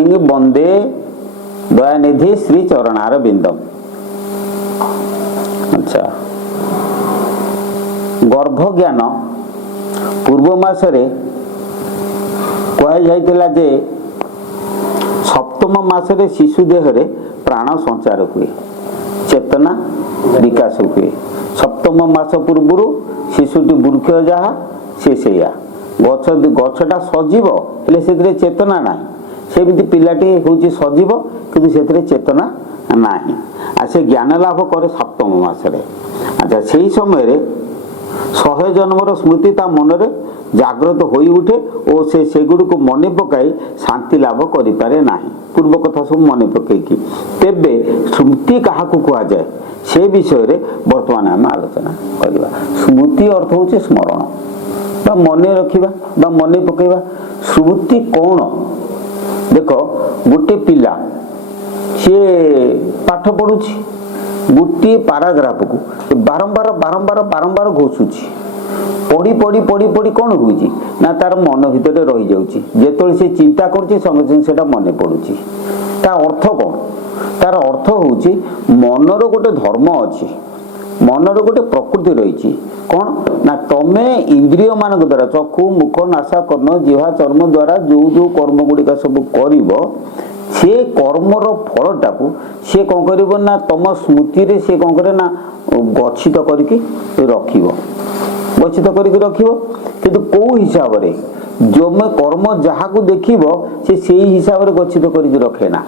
स्वयं वंदे दयानिधि श्री चरणार बिंदम। अच्छा, गर्भ ज्ञान पूर्व मासरे कह जाइतिला जे सप्तम मासरे शिशु देहरे प्राण संचार हुए, चेतना विकास हुए। सप्तम मास पूर्व शिशुटी वृक्ष जहा से गछटा सजीव हेले से चेतना ना, सेमती पिलाटी हूँ सजीव किंतु से चेतना ना, से ज्ञान लाभ करे सप्तम मासरे। अच्छा, से समय 100 जन्मर स्मृति ता मनरे जागृत हो उठे और से गुड़ को मन पकाई शांति लाभ करि पारे नाही। पूर्व कथा सब मन पकईकी तेबे स्मृति क्या कह जाए से विषय रे वर्तमान आम आलोचना करवा। स्मृति अर्थ हूँ स्मरण बा मन रखिबा बा मन पकईबा। स्मृति कौन? देख, गोटे पिला सी पाठ पढ़ुची, गोटे पाराग्राफ को बारंबार बारंबार बारंबार घोषुची, पढ़ी पढ़ी पढ़ी पढ़ी कौन होची ना तार मन भितर रही जाउची। जेतोले से चिंता करची संगे संगे सेटा मन पड़ुची। ता अर्थ कौन? तार अर्थ होची मनर गोटे धर्म अछि, मनर गोटे प्रकृति रही। कौन ना तमे इंद्रिय मान द्वारा चक्षु मुख नासा कर्ण जिह्वा चर्म द्वारा जो जो कर्म गुड़िका सब करिवो से कर्मर फलटा को सी कौन कर ना तुम स्मृति रे से कौन करे ना गच्छित करके रखिबो, गच्छित करके रखिबो। किंतु को हिसाब रे जो मैं कर्म जहा को देखिबो से सेही हिसाब रे गच्छित करके रखे ना।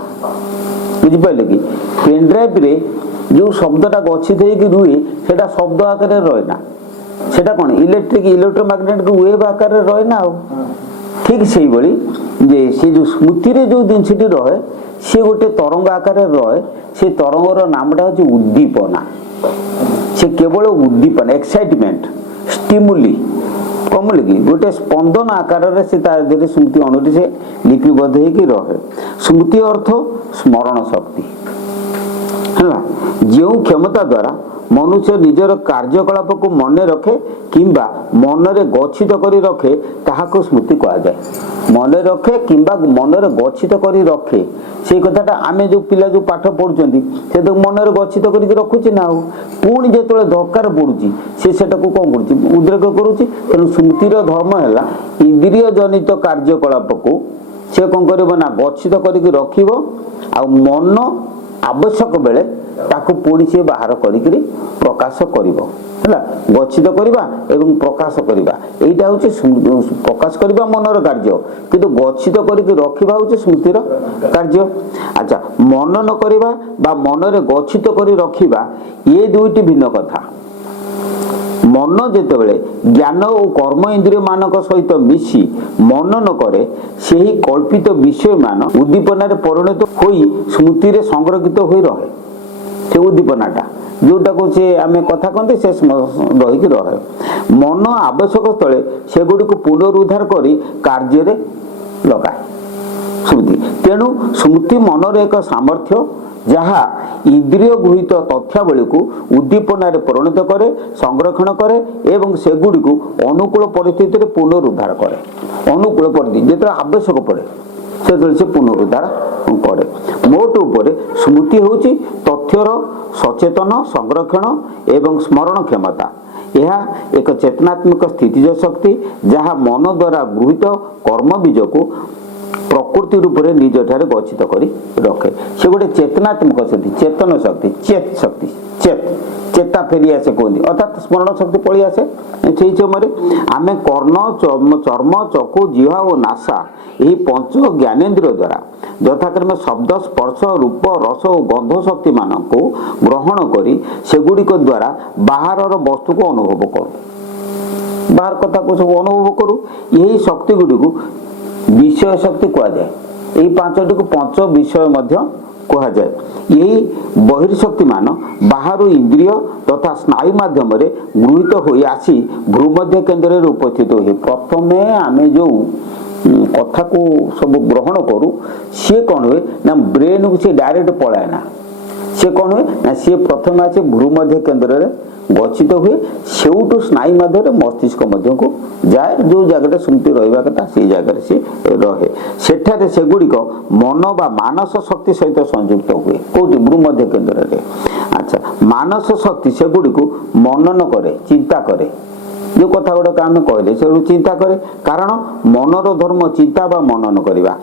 बुझि पाइले कि पेन ड्राइव रे जो शब्दटा गच्छित होइके रुहे सेटा शब्द आकार रे रहे ना, सेटा कौन इलेक्ट्रिक इलेक्ट्रोमैग्नेटिक वेव आकार रे रहे ना। ठीक से बड़ी जे से जो स्मृति रे जो जिनसटी रहे से गोटे तरंग आकार रे रहे। से तरंगर नामटा होची उद्दीपना। से केवल उद्दीपना एक्साइटमेंट स्टिमुली कमल की गोटे स्पंदन आकार रे से तार स्मृति अणुटी से लिपिबद्ध होकर रहे। स्मृति अर्थ स्मरण शक्ति है, जो क्षमता द्वारा मनुष्य निजर कार्यकलाप को मन रखे किंबा मन रे गच्छित करी रखे ताहाको स्मृति कहा जाए। मन रखे किंबा मन रे गच्छित करी रखे से कथाटा आमे जो पिला जो पाठ पढ़ुचंदी से तो मन रे गच्छित करी रखुची ना। पुणी जेतले दरकार पड़ुची से सेटा को कोन करूची उद्रेक करूची। तेणु स्मृतिर धर्म हैला इंद्रिय जनित कार्यकलाप को से कोन करबो ना गच्छित करी रखिबो आ मन आवश्यक बेले ताको पुणी से बाहर करी प्रकाश करिवो हैला। गच्छित करिबा एवं प्रकाश करिबा एइटा होची प्रकाश करिबा मनर कार्य, किंतु गच्छित करिके रखिबा होची स्मृतिर कार्य। अच्छा, मनन करिबा बा मनरे गच्छित करी रखिबा ये दुईटी भिन्न कथा। मन जेतेबेले ज्ञान और कर्म इंद्रिय मानक सहित मिसी मनन करे सेही कल्पित विषय मान उद्दीपनारे परिणत होई स्मृति रे संग्रहित होई रहे। से उद्दीपनाटा जोटा को से आमे कथा कहते से रही रहे। मन आवश्यक स्थले से गुड़ी को पुनरुद्धार करी कार्य रे लगाए स्मृति। तेणु स्मृति मनर एक सामर्थ्य जहा इंद्रिय गृहीत तथ्यावली को उद्दीपन परिणत करे, संरक्षण करे एवं से गुड़ी को अनुकूल परिस्थिति रे पुनरुद्धार करे। अनुकूल परिस्थिति जेते आवश्यक पड़े से पुनरुद्धार करे। मोट उपरे स्मृति होची तथ्यर सचेतन संरक्षण एवं स्मरण क्षमता। यह एक चेतनात्मक स्थितिज शक्ति जहा मन द्वारा गृहीत कर्म बीज को प्रकृति रूप में निज ठारे गच्छित करी रखे। से गोटे चेतनात्मक शक्ति, चेतन शक्ति, चेत शक्ति, चेता फेरी आसे कहते अर्थात स्मरण शक्ति पड़ी आसे। से समय आम कर्ण चर्म चक्षु जिह्वा और नासा यही पंच ज्ञानेन्द्रिय द्वारा यथाक्रमे शब्द स्पर्श रूप रस और गंध शक्ति मान को ग्रहण करी सेगुड़िक द्वारा बाहर वस्तु को अनुभव करूँ, बाहर कथा को सब अनुभव करूँ। यही शक्ति गुड़ी को विषय शक्ति कह जाए। यही पांचटी को पंच विषय कह जाए। यही बहिर्शक्ति मान बाहर इंद्रिय तथा स्नायु माध्यम गृहीत हो आसी भ्रूमध्य केन्द्र उपस्थित हुए। प्रथमे आम जो कथा को सब ग्रहण करूँ सी कौन हुए ना ब्रेन को सी डायरेक्ट पलाए ना, सी कौन हुए ना सी प्रथम आसे भ्रूमध्य केन्द्र में गच्छित हुए सेउटू स्नायु मध्य मस्तिष्क मध्य को जाए जो जगह स्मृति रहा कथा से जगह सी रहे सेठारे सेगुड़िक मन बा मानस शक्ति सहित संयुक्त हुए कौटी भ्रूमध्य केन्द्र में। अच्छा मानस शक्ति सेगुड़िक मनन करे चिंता करे जो कथा गुड़ाक आम कहले से चिंता करे कारण मनर धर्म चिंता बा मनन करवा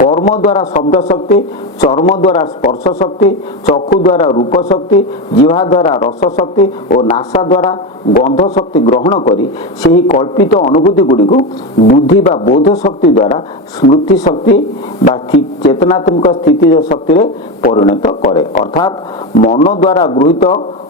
कर्म द्वारा शब्द शक्ति चर्म द्वारा स्पर्श शक्ति चक्षु द्वारा रूप शक्ति जिह्वा द्वारा रस शक्ति और नासा द्वारा गंध शक्ति ग्रहण करी से ही कल्पित अनुभूति गुड़ी को बुद्धि बा बोध शक्ति द्वारा स्मृति शक्ति बा चेतनात्मक स्थिति शक्ति रे परिणत करे अर्थात मन द्वारा गृहीत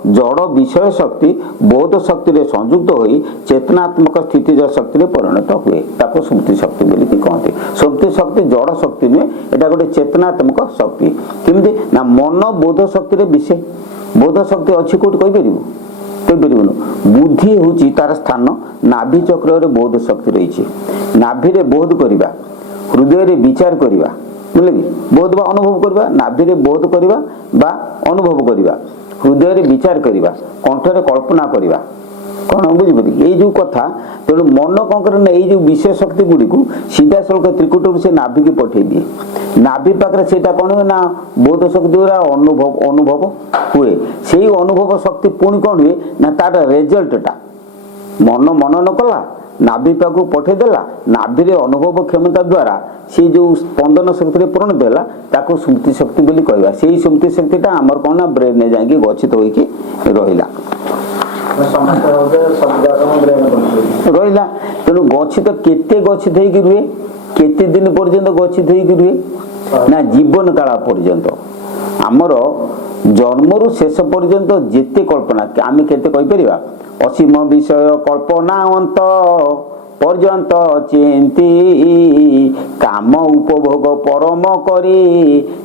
जड़ विषय शक्ति बोध शक्ति रे संयुक्त होई चेतनात्मक स्थिति शक्ति रे परिणत हुए ताको स्मृति शक्ति बोली कहते। स्मृति शक्ति जड़ शक्ति नुहे एटा गोटे चेतनात्मक शक्ति केमती ना मन बोध शक्ति रे विषय बोध शक्ति अच्छी कोठी कहि परिबुन बुद्धि होची तार स्थान नाभि चक्र रे बोध शक्ति रही नाभि रे बोध करिबा हृदय रे विचार करिबा बुझले कि बोध बा अनुभव करिबा नाभि रे बोध करिबा बा अनुभव करिबा हृदय रे विचार करिबा कंठ रे कल्पना करिबा कौन बुझे ये जो कथा तेणु मन कौन करे जो विषय शक्ति गुड़ी को सीधा सड़क त्रिकुट से नाभि की पठे दिए नाभि पाखे से कौन हुए ना बोध शक्ति द्वारा अनुभव हुए से अनुभव शक्ति पुणी कौन हुए ना तार रेजल्टा मन मनन कला नाभि पाक पठेदेला नाभि अनुभव क्षमता द्वारा से जो स्पंदन शक्ति परिणत है ताको स्मृति शक्ति बोली कहवा से स्मृति शक्तिटा आमर कौन ना ब्रेन में जाकि गच्छित होइकी रहिला रहिला तेणु गच्छित केते गच्छित होइकी रुहे केते दिन पर्यंत गच्छित होइकी रुहे ना जीवन काल पर्यंत आमर जन्मरु शेष पर्यंत जेते कल्पना आमे केते कहि परिबा असीम विषय कल्पना अंत पर्यंत चिंती काम उपभोग परम करी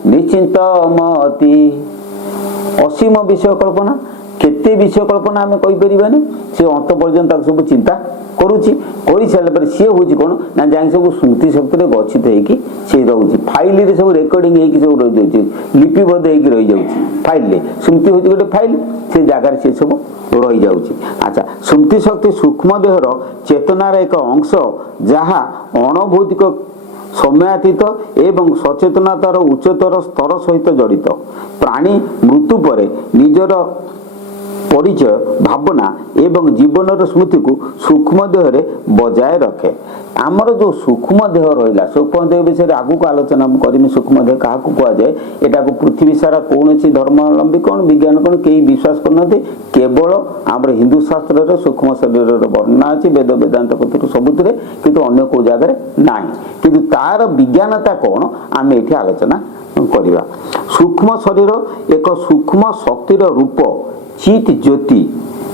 निश्चिंत मती असीम विषय कल्पना केते विषय कल्पना आम कहीपरानी से अंत पर्यंत सब चिंता करुच्ची कर सारे सी हूँ कौन ना जाए सब स्मृति शक्ति गच्छित होगी सी रोचे फाइल सब रेकर्डिंग सब रही जाऊँगी लिपिबद्ध होगी रही जाऊँगी फाइल स्मृति हूँ गोटे फाइल से जगार सी सब रही जाऊँगी। अच्छा स्मृति शक्ति सूक्ष्म देहर चेतनार एक अंश जहाँ अनुभौतिक समयातीत एवं सचेतनतार उच्चतर स्तर सहित जड़ित प्राणी मृत्यु पर निजर परिचय भावना एवं जीवन स्मृति को सूक्ष्म देह में बजाय रखे आमर जो सूक्ष्म देह रहा सूक्ष्म देह विषय आगु को आलोचना करी सूक्ष्म देह क्या कहुए यहाँ को पृथ्वी सारा कौन धर्मावलंबी कौन विज्ञान कौन कई विश्वास करना केवल आम हिंदू शास्त्र सूक्ष्म शरीर वर्णना अच्छी वेद वेदांत कथर सबुत किंतु अन्य को जगह ना कि तार विज्ञानता कौन आम ये आलोचना करवा। सूक्ष्म शरीर एक सूक्ष्म शक्तिर रूप चित ज्योति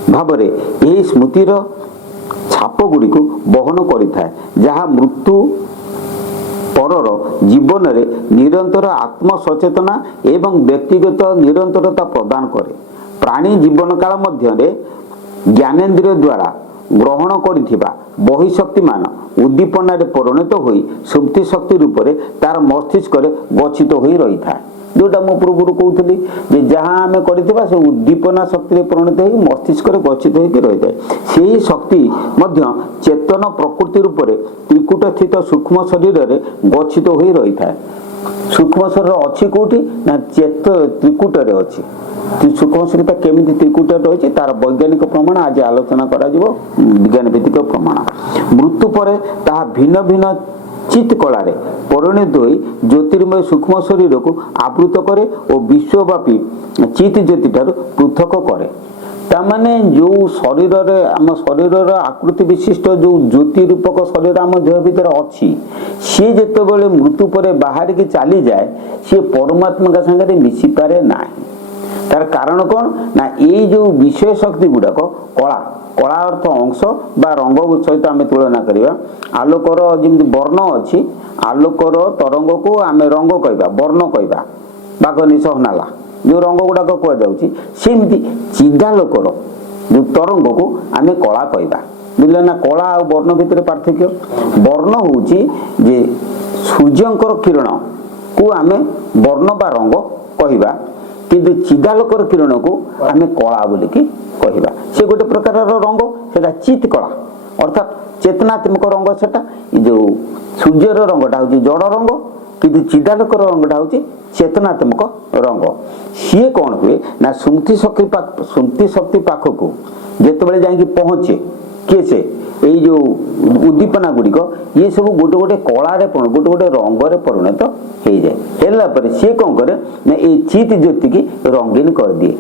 भाव यही स्मृतिर छाप गुड़ी को बहन करिथाए जहाँ मृत्यु परर जीवन में निरंतर आत्म सचेतना एवं व्यक्तिगत निरंतरता प्रदान करे। प्राणी जीवन काल मध्य ज्ञानेन्द्रिय द्वारा ग्रहण करिथिबा बहिशक्ति मान उद्दीपना परिणत होई स्मृति शक्ति रूप में तार मस्तिष्क गच्छित होई रही था जोटा मु पूर्व कहती जे जहाँ आम कर उद्दीपना शक्ति परिणत हो मस्तिष्क गच्छित होकर रही है से शक्ति मध्य चेतन प्रकृति रूप में त्रिकुट स्थित सूक्ष्म शरीर में गच्छित हो रही है। सूक्ष्म शरीर अच्छी कौटी ना चेत त्रिकुट अच्छी सूक्ष्म शरीर केमी त्रिकुट रही तार वैज्ञानिक प्रमाण आज आलोचना करा विज्ञान भित्तिक प्रमाण मृत्यु पर ता भिन्न भिन्न चित कलारे परिणत हो ज्योतिर्मय सूक्ष्म शरीर को आवृत करे और विश्वव्यापी चित ज्योति ठार पृथक करे तामाने जो शरीर आम शरीर आकृति विशिष्ट जो ज्योति रूपक शरीर आम देह भीतर अच्छी सी जितेबाला मृत्यु पर बाहर की चली जाए सी परमात्मा का सागर मिसी पारे ना तार कारण कौन ना ये जो विषय शक्ति गुड़ाक कला कला अर्थ अंश बा रंग सहित आम तुलना करवा आलोकर जमी वर्ण अच्छी आलोकर तरंग को आम रंग कहवा वर्ण कहवा बाघ निश नाला जो रंग गुड़ाक कहुच्छी सेमती चिदालोकर जो तरंग को आम कला कहवा बुझे ना कला और वर्ण भितर पार्थक्य वर्ण हूँ जे सूर्यंकर किरण को आम वर्ण बा रंग कहवा किंतु चिदालोकर किरण को आम कला बोलिकी कहवा से गोटे प्रकार रंग से चित कला अर्थात चेतनात्मक रंग सेटा जो सूर्यर रंगटा हूँ जड़ रंग किंतु चिदालोकर रंगटा हूँ चेतनात्मक रंग सी कौन हुए ना स्मृति शक्ति पाख को जिते जाकि पहुँचे किए से यही जो उद्दीपना गुड़िक ये सब गोटे गोटे कलार गोटे गोटे रंगे परिणत हो जाए सी कौन करे ना ये चित ज्योति की रंगीन कर दिए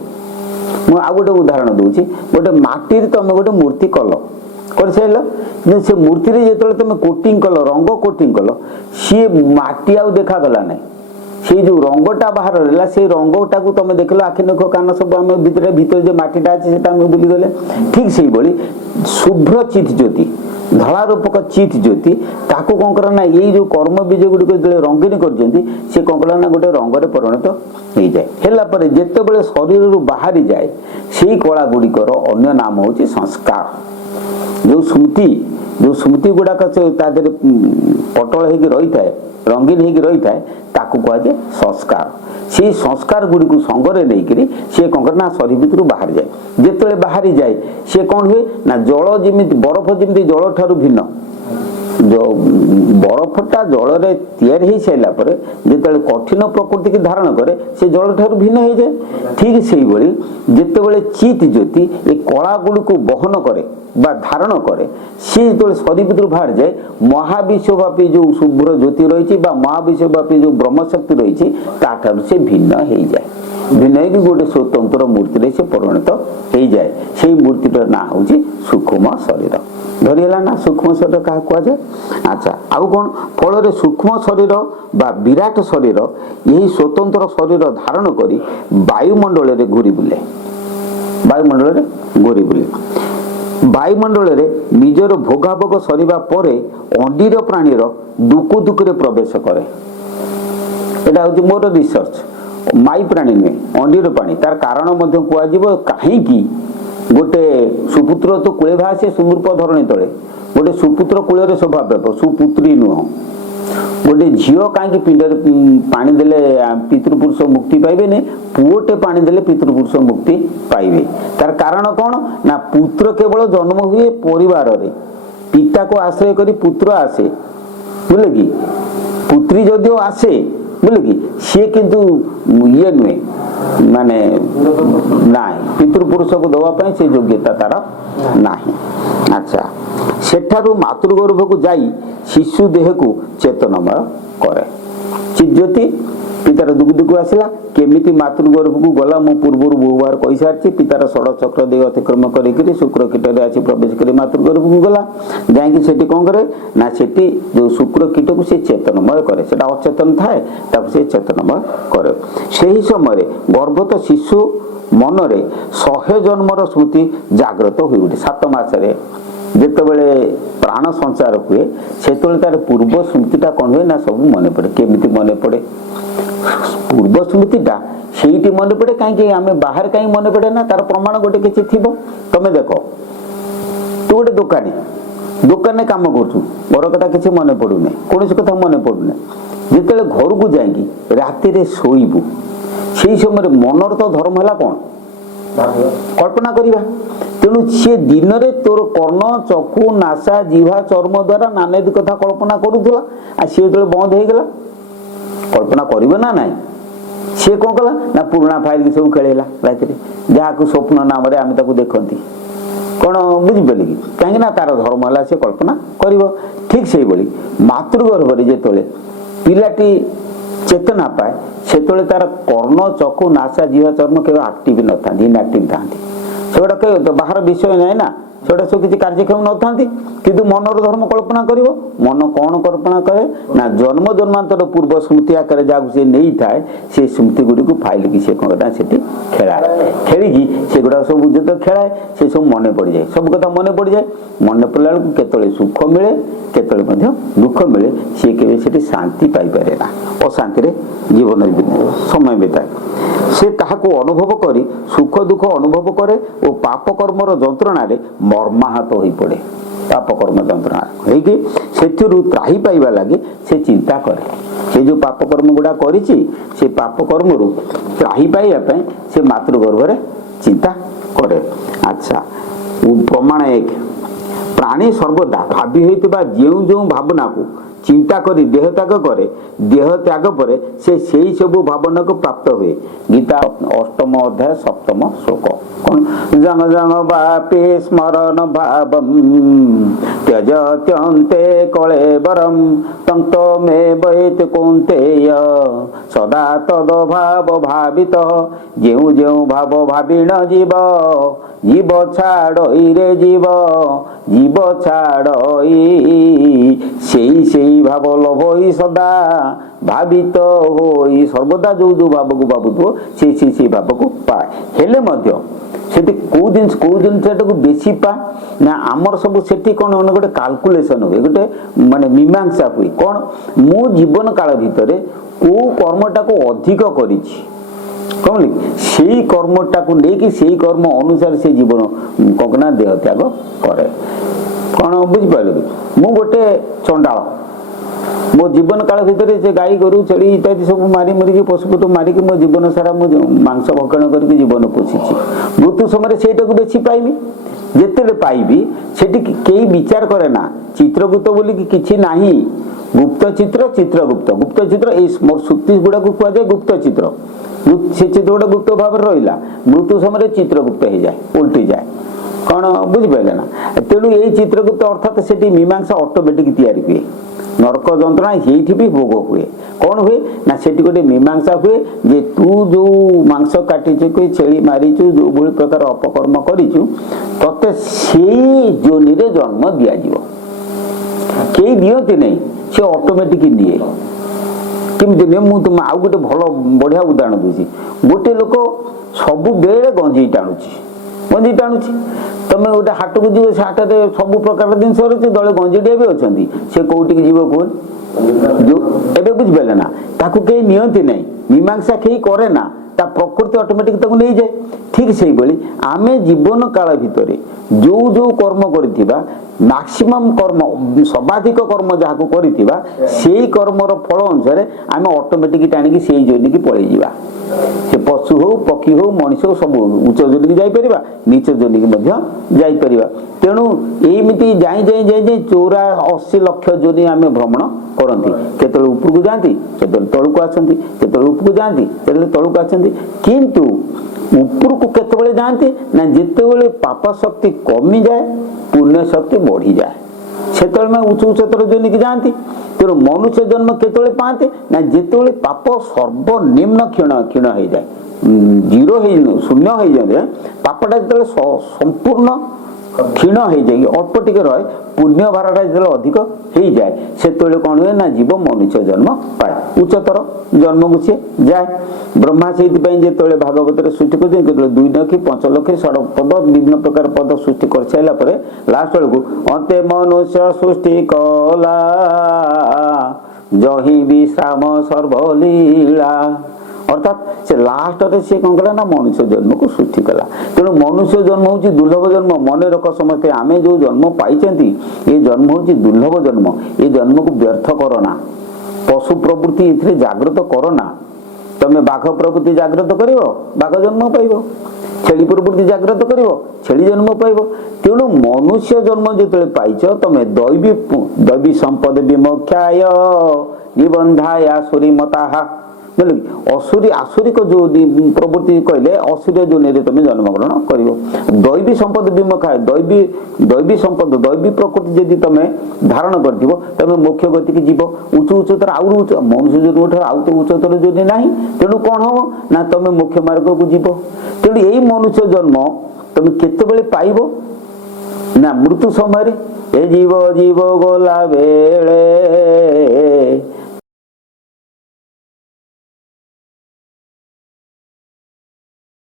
मुझे आ गोटे उदाहरण दूसरी गोटे माटी तुम गोटे मूर्ति कल कर सारे से मूर्ति जो तुम कोटिंग कल रंग कोटिंग कल सी माटी आउ देखागला ना से जो रंगटा बाहर रहा से रंगटा को तुम देख आखि नख कान सब आम भितर भितर जो मटीटा अच्छे से बुलीगले ठीक से भाई शुभ्र चित ज्योति धला रूपक चित ज्योति ताको कौन करा ना ये जो कर्म बीज गुड़िक जो रंगीन कर कौन कला ना गोटे रंगरे परिणत हो जाए जिते शरीर बाहरी जाए से कला गुड़िकर अन्य नाम हूँ संस्कार जो स्मृति गुड़ाक तादेह पटल हो रही है रंगीन हो रही है ताकू कहुए संस्कार से संस्कार गुड़ी को संगरे नहीं सी कौन करना शरीर भितर बाहर जाए जिते बाहरी जाए सी कौन हुए ना जल जमी बरफ जमी जल ठारू भिन्न जो बरफटा जल रे तैयारी हो सारा पर जिते कठिन प्रकृति की धारण करे से जल ठारू भिन्न हो जाए ठीक से ही जिते चित ज्योति ये कला गुड़ी को बहन करे बा धारण करे सी जो शरीर भीतर बाहर जाए महाविश्वव्यापी जो शुभ्र ज्योति रही महाविश्वव्यापी जो ब्रह्मशक्ति रही से भिन्न हो जाए भिन्न हो गोटे स्वतंत्र मूर्ति से परिणत हो जाए से मूर्तिर ना हूँ सूक्ष्म शरीर धरीला ना सूक्ष्म शरीर क्या कहुए अच्छा आउ कौन फल सूक्ष्म शरीर बा विराट शरीर यही स्वतंत्र शरीर धारण करी वायुमंडल में घूरी बुले वायुमंडल में घूरी बुले वायुमंडल में निजर भोगाभोग सरीबा परे अंडीर प्राणीर दुकु दुकुरे प्रवेश करे एटा हूँ मोर रिसर्च माई प्राणी नुहे अंडीर प्राणी तार कारण कह कहीं गोटे सुपुत्र तो कूले भासे सुमूर्प धरणी तले गोटे सुपुत्र कूल स्वभाव सुपुत्री नुह गोटे झील कहीं पिंडर पानी देले पितृपुरुष मुक्ति पाइबे ने पुओटे पानी देले पितृपुरुष मुक्ति पाइबे तार कारण कौन ना पुत्र केवल जन्म हुए परिवार रे पिता को आश्रय करी पुत्र आसे बुझे कि पुत्री जदिव आसे बुझे कि सी किंतु ये नुहे माने ना पितृपुरुष को दवाई से योग्यता तार ना अच्छा सेठारु मातृगर्भ को जाई शिशु देह को चेतनमय करे चिज्योति पितार दुख आसला केमिति मातृगर्भ को गला मु पूर्व बहुबार कही सारी पितार षड़ चक्र दे अतिक्रम कर शुक्र कीट आसी प्रवेश कर मातृगर्भ को गला जाकि कौन करे ना सेठी जो शुक्र कीट को सी चेतनमय करे से अचेतन थाए ताको से चेतनमय करे सही समय गर्भत शिशु मनरे 100 जन्मर स्मृति जागृत हो उठे 7 मासरे जितेबले प्राण संचार हुए से तार पूर्व स्मृतिटा कौन हुए ना सब मन पड़े केमिति मन पड़े पूर्व स्मृतिटा से मन पड़े कहीं आम बाहर कहीं मन पड़े ना तार प्रमाण गोटे किसी थी तुम देख तू गोटे दुकानी दुकान में कम कर मोर कथा किसी मन पड़ूना कौन कथा मन पड़ूना जिते घर को जाकि राति शोबू से समय मनर तो धर्म है कौन कल्पना करवा तेणु सी दिन में तोर कर्ण चक्षु नासा जीवा चर्म द्वारा नाना कथा कल्पना करूला आ सी जो बंद हो गला कल्पना कर ना ना सी कौन कला ना पुराणा फाइल सब खेला राति जहाँ स्वप्न नाम आम देखती कौन बुझिपारे कि कहीं तार धर्म है सी कल्पना कर ठीक से मातृगर्भ जो पिलाटी चेतना पाए से तार कर्ण चक्षु नासा जीवा चर्म केवल आक्टिव न था इनआक्टिव था से बाहर विषय ना ना से सब किसी कार्यक्षम न था किंतु मनर धर्म कल्पना कर मन कौन कल्पना करे ना जन्म जन्मांतर पूर्व स्मृति आकार जहाँ से नहीं थाए से स्मृति गुड़ी को फाइल की सी कौन से खेलाए खेली से गुड़ा सब जो खेलाए से सब मन पड़ जाए सब कथा मन पड़ जाए मन पड़ा के सुख मिले केतले दुख मिले सी के शांति पाइपे ना अशांति जीवन समय बिताए से ताहाको अनुभव करी सुख दुख अनुभव करे और पाप कर्मर जंत्रणा मर्माहत हो पड़े पाप कर्म जंत्रणा होगी से त्राही पाइबा लगी से चिंता करे से जो पाप कर्म गुड़ा करिछि से पाप कर्म रु त्राही पाइबा से मातृगर्भ रे चिंता करे। अच्छा प्रमाण एक प्राणी सर्वदा भावी होइतिबा जेउ जेउ भावना को चिंता करी देह त्याग करे देह त्याग पर से सही सब भावना को प्राप्त हुए। गीता अष्टम अध्याय सप्तम श्लोक कौन जंग जंग बापे स्मरण भावम त्यज त्यन्ते कलेवरम तंतो मे वैत कौन्तेय सदा तद भाव भावित जेउ जेउ भाव भाविण जीव जीव छाड़ई रे जीव जीव छाड़ई सेई भाव लभई सदा भावित होई सर्वदा जो जो भाव को भावुथो से भाव को पाए हेले मध्य सेठी को जिनटा को बेसी पा ना आमर सब सेठी कोन गोटे कैलकुलेशन हुए गोटे माने मीमांसा हुए कौन मु जीवन काल भितरे को कर्मटा को अधिक करिछि कौन से कर्मटा को लेकिन से कर्म अनुसार से जीवन कगना देह त्याग करे कौन बुझिपारे मु गोटे चंडाल मो जीवन काल भितर से गाई गोरु छेली इत्यादि सब मारी मारिक पशुपशु मारिक मो जीवन सारा मु मांस भक्षण करके जीवन पोषिछि मृत्यु समय से बेसी पाइबी जिते पाइबी सेठी कई विचार करे ना चित्रगुप्त बोली किछि नाही गुप्त चित्र चित्रगुप्त गुप्त चित्र ए श्रुति गुड़ा को कह जाए गुप्त चित्र से चित्र गुड़ा गुप्त भाव रहा मृत्यु समय चित्रगुप्त हो जाए उल्टी जाए कौन बुझिपारे ना तेणु यही चित्रगुप्त अर्थात से मीमांसा ऑटोमेटिक तैयारी हुए नरक जंत्रणा ये भी भोग हुए कौन हुए ना से गोटे मीमांसा हुए जे तू जो मांस काटिचु छेली मारिचु जो भली प्रकार अपकर्म करिचु तते से जोनि रे जन्म दिया जीव कई दियते नहीं से ऑटोमेटिक निये केमती निये मु तुम आउ गोटे भल बढ़िया उदाहरण दूसरी गोटे लोक सबु बेले गंजी टाणुची तमें गोटे हाट को जीव से हाट में सब प्रकार जिनस रही दले गंजीटिया भी अच्छा से कौटी जीव कौन जो एवं बुझिपारे ना ताकू कई नियंती नहीं मीमांसा कई करे ना ता प्रकृति ऑटोमेटिक ताकू नहीं जाए ठीक से भाई आमे जीवन काल भितर जो जो कर्म करिथिबा मैक्सिमम कर्म सर्वाधिक कर्म जहाँ को करिथिबा सेई कर्मर फल अनुसार आमे ऑटोमेटिक टाणी से जोनि की पळै जीवा से पशु हो पक्षी हो मनीष हो सब उच्च जोनि की जाई परिबा नीच जोनि की मध्य जाई परिबा तेणु एमिति जाई जाई जाई जाई 84 लाख जोनि आमे भ्रमण करती केतले ऊपर को जाती केतले तळु को आछंती केतले ऊपर को जाती केतले तळु को आछंती किंतु ऊपर को केतबेले जाती ना जेतेबेले पाप शक्ति कमी जाए पुण्य शक्ति बढ़ी जाए सेतबेले में उच्च उच्चतर जोनि की जाती तेणु मनुष्य जन्म केतबेले पाते ना जेतेबेले पाप सर्वनिम्न क्षीण क्षीण हो जाए जीरो शून्य हो जाए पापटा जो संपूर्ण क्षीण हो जाए अल्प टिके रहे पुण्य भारटा जो अधिक हो जाए से कौन हुए ना जीव मनुष्य जन्म पाए उच्चतर जन्म को सी जाए ब्रह्मा से जो भागवत सृष्टि कर 2 लक्ष 5 लक्ष 6 पद विभिन्न प्रकार पद सृष्टि कर सारा लास्ट बेलू अंते मनुष्य सृष्टि कला जही विश्राम सर्वलीला अर्थात से लास्ट रे से कौन कला ना मनुष्य जन्म को सृष्टि कला तेणु मनुष्य जन्म हूँ दुर्लभ जन्म मन रख समस्ते आम जो जन्म पाई ये जन्म हूँ दुर्लभ जन्म ये जन्म को व्यर्थ करना पशु प्रवृत्ति ये जागृत करना तमें बाघ प्रवृत्ति जागृत कर बाघ जन्म पाइब छेली प्रवृत्ति जागृत कर छेली जन्म पाइब तेणु मनुष्य जन्म जो पाइच तमें दैवी संपद विमोक्षाय निबंधाय आसुरी मता असुरी आसुरिक जो प्रवृत्ति कहले असुर जो तुम जन्म ग्रहण कर दैवी संपद विमुखाय दैवी संपद दैवी प्रकृति यदि तुम धारण कर मोक्ष गति की जीव उच्च उच्चतर आउ उच्च मनुष्य जन्म ठार आउ तो उच्चतर जो नहीं तेणु कौन हम ना तुम मोक्ष मार्ग को जीव तेणु यही मनुष्य जन्म तुम केतबेले पाइब ना मृत्यु समय ए जीव जीव गला बेले